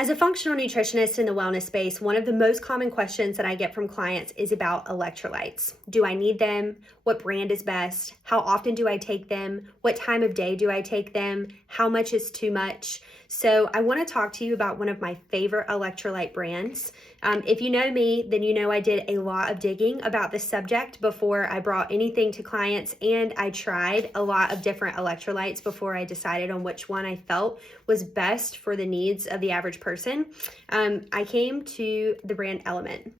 As a functional nutritionist in the wellness space, one of the most common questions that I get from clients is about electrolytes. Do I need them? What brand is best? How often do I take them? What time of day do I take them? How much is too much? So I want to talk to you about one of my favorite electrolyte brands. If you know me, then you know I did a lot of digging about this subject before I brought anything to clients, and I tried a lot of different electrolytes before I decided on which one I felt was best for the needs of the average person. I came to the brand LMNT.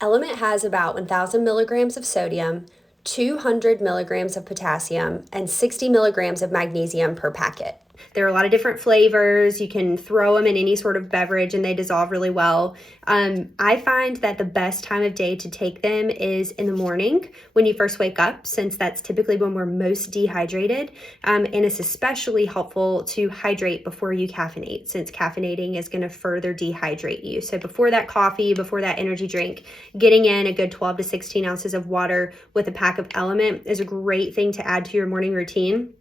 LMNT has about 1,000 milligrams of sodium, 200 milligrams of potassium, and 60 milligrams of magnesium per packet. There are a lot of different flavors. You can throw them in any sort of beverage and they dissolve really well. I find that the best time of day to take them is in the morning when you first wake up, since that's typically when we're most dehydrated. And it's especially helpful to hydrate before you caffeinate, since caffeinating is going to further dehydrate you. So before that coffee, before that energy drink, getting in a good 12 to 16 ounces of water with a pack of LMNT is a great thing to add to your morning routine.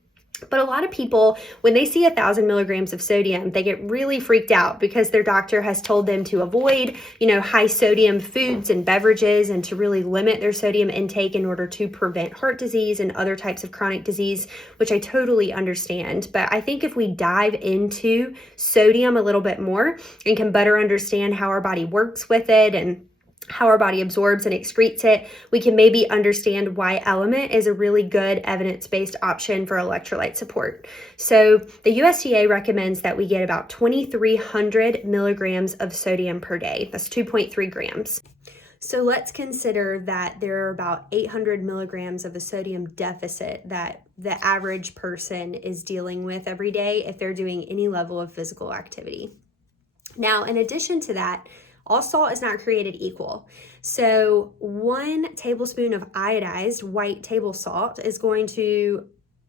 But a lot of people, when they see 1,000 milligrams of sodium, they get really freaked out because their doctor has told them to avoid, high sodium foods and beverages, and to really limit their sodium intake in order to prevent heart disease and other types of chronic disease, which I totally understand. But I think if we dive into sodium a little bit more and can better understand how our body works with it and how our body absorbs and excretes it, we can maybe understand why LMNT is a really good evidence-based option for electrolyte support. So the USDA recommends that we get about 2,300 milligrams of sodium per day. That's 2.3 grams. So let's consider that there are about 800 milligrams of a sodium deficit that the average person is dealing with every day if they're doing any level of physical activity. Now, in addition to that, all salt is not created equal. So 1 tablespoon of iodized white table salt is going to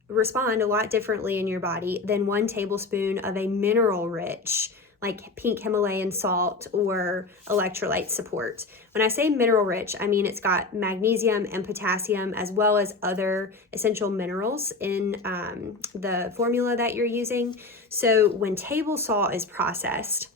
respond a lot differently in your body than 1 tablespoon of a mineral rich, like pink Himalayan salt or electrolyte support. When I say mineral rich, I mean it's got magnesium and potassium as well as other essential minerals in the formula that you're using. So when table salt is processed,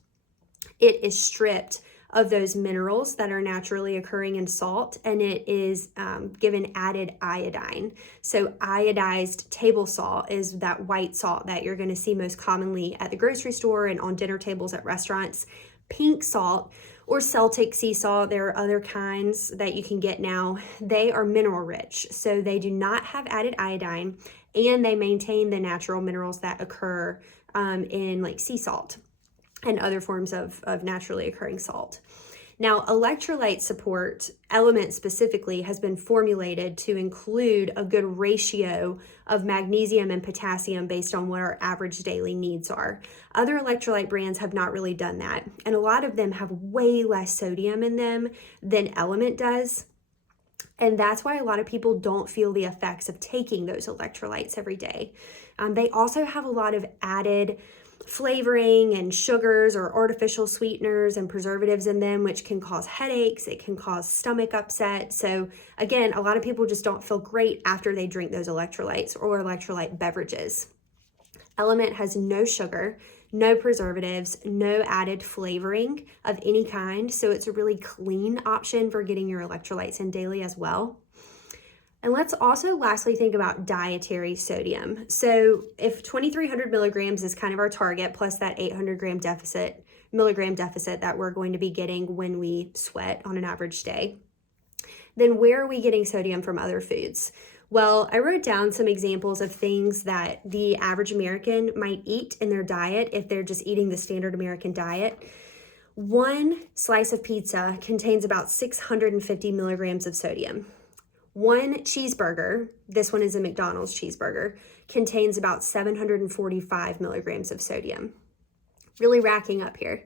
it is stripped of those minerals that are naturally occurring in salt, and it is given added iodine. So iodized table salt is that white salt that you're going to see most commonly at the grocery store and on dinner tables at restaurants. Pink salt or Celtic sea salt, there are other kinds that you can get now. They are mineral rich, so they do not have added iodine, and they maintain the natural minerals that occur in like sea salt and other forms of naturally occurring salt. Now, electrolyte support, LMNT specifically, has been formulated to include a good ratio of magnesium and potassium based on what our average daily needs are. Other electrolyte brands have not really done that, and a lot of them have way less sodium in them than LMNT does. And that's why a lot of people don't feel the effects of taking those electrolytes every day. They also have a lot of added flavoring and sugars or artificial sweeteners and preservatives in them, which can cause headaches. It can cause stomach upset. So again, a lot of people just don't feel great after they drink those electrolytes or electrolyte beverages. LMNT has no sugar, no preservatives, no added flavoring of any kind. So it's a really clean option for getting your electrolytes in daily as well. And let's also lastly think about dietary sodium. So if 2,300 milligrams is kind of our target, plus that 800 milligram deficit that we're going to be getting when we sweat on an average day, then where are we getting sodium from other foods? Well, I wrote down some examples of things that the average American might eat in their diet if they're just eating the standard American diet. 1 slice of pizza contains about 650 milligrams of sodium. 1 cheeseburger, this one is a McDonald's cheeseburger, contains about 745 milligrams of sodium. Really racking up here.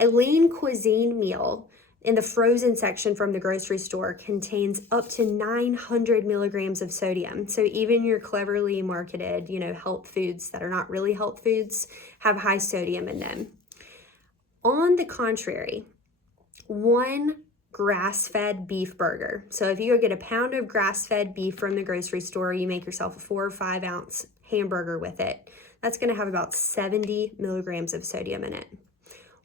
A lean cuisine meal in the frozen section from the grocery store contains up to 900 milligrams of sodium. So even your cleverly marketed, health foods that are not really health foods have high sodium in them. On the contrary, 1 grass-fed beef burger. So if you go get a pound of grass-fed beef from the grocery store, you make yourself a 4 or 5 ounce hamburger with it. That's going to have about 70 milligrams of sodium in it.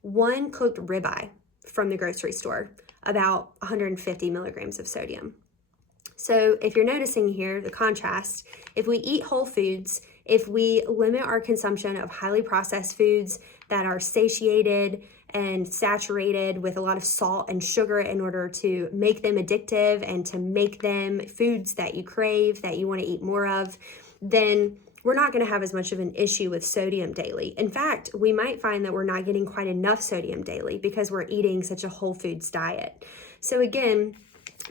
one cooked ribeye from the grocery store, about 150 milligrams of sodium. So if you're noticing here, the contrast, if we eat whole foods, if we limit our consumption of highly processed foods that are satiated and saturated with a lot of salt and sugar in order to make them addictive and to make them foods that you crave, that you want to eat more of, then we're not going to have as much of an issue with sodium daily. In fact, we might find that we're not getting quite enough sodium daily because we're eating such a whole foods diet. So again,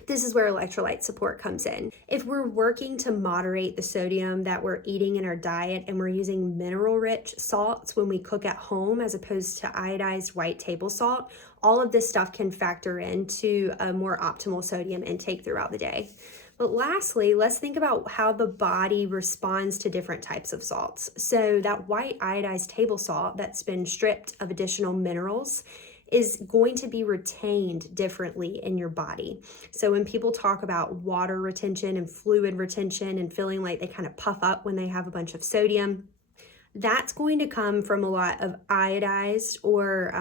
this is where electrolyte support comes in. If we're working to moderate the sodium that we're eating in our diet and we're using mineral-rich salts when we cook at home as opposed to iodized white table salt, all of this stuff can factor into a more optimal sodium intake throughout the day. But lastly, let's think about how the body responds to different types of salts. So that white iodized table salt that's been stripped of additional minerals is going to be retained differently in your body. So when people talk about water retention and fluid retention and feeling like they kind of puff up when they have a bunch of sodium, that's going to come from a lot of iodized or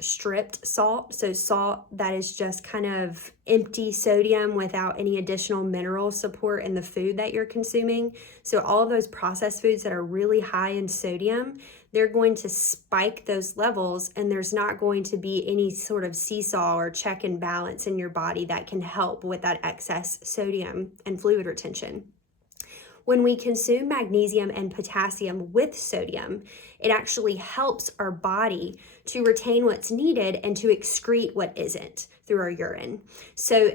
stripped salt. So salt that is just kind of empty sodium without any additional mineral support in the food that you're consuming. So all of those processed foods that are really high in sodium, they're going to spike those levels, and there's not going to be any sort of seesaw or check and balance in your body that can help with that excess sodium and fluid retention. When we consume magnesium and potassium with sodium, it actually helps our body to retain what's needed and to excrete what isn't through our urine,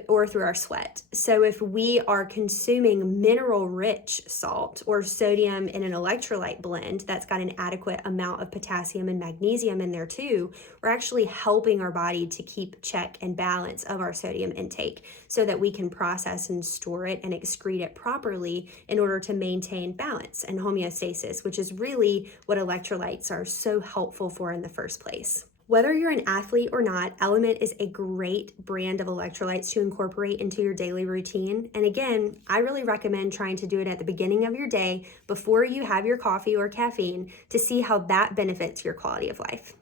or through our sweat. So if we are consuming mineral-rich salt or sodium in an electrolyte blend that's got an adequate amount of potassium and magnesium in there too, we're actually helping our body to keep check and balance of our sodium intake so that we can process and store it and excrete it properly in order to maintain balance and homeostasis, which is really what electrolytes are so helpful for in the first place. Whether you're an athlete or not, LMNT is a great brand of electrolytes to incorporate into your daily routine. And again, I really recommend trying to do it at the beginning of your day before you have your coffee or caffeine to see how that benefits your quality of life.